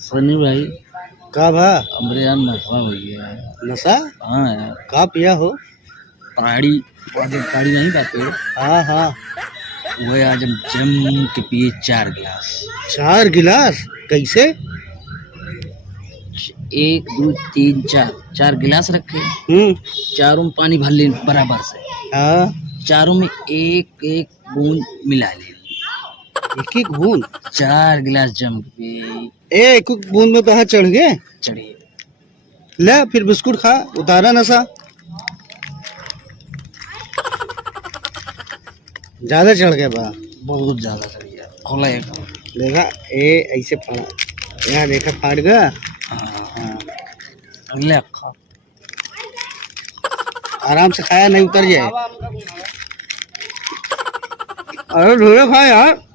सनी भाई का भा हमरे यहाँ नशा हो गया है। नशा हाँ यार, का पिया हो? ताड़ी ताड़ी नहीं पाते हो? हाँ हाँ, वो आज हम जम के पिए 4 गिलास। 4 गिलास कैसे? 1 2 3 4 4 गिलास रखे, चारों में पानी भर ले बराबर से, हाँ, चारों में एक एक बूंद मिला ले, एक एक बूंद। 4 गिलास जम के पिए। एक बूंद में कहा चढ़ गए? चढ़िए ले फिर बिस्कुट खा, उतारा नशा। ज्यादा चढ़ गया बा, बहुत ज्यादा चढ़ गया। खोला एक देखा ए ऐसे फाड़ा, यहाँ देखा फाड़ गया। हाँ, ले खा। आराम से खाया, नहीं उतर जाए। अरे धीरे खा यार।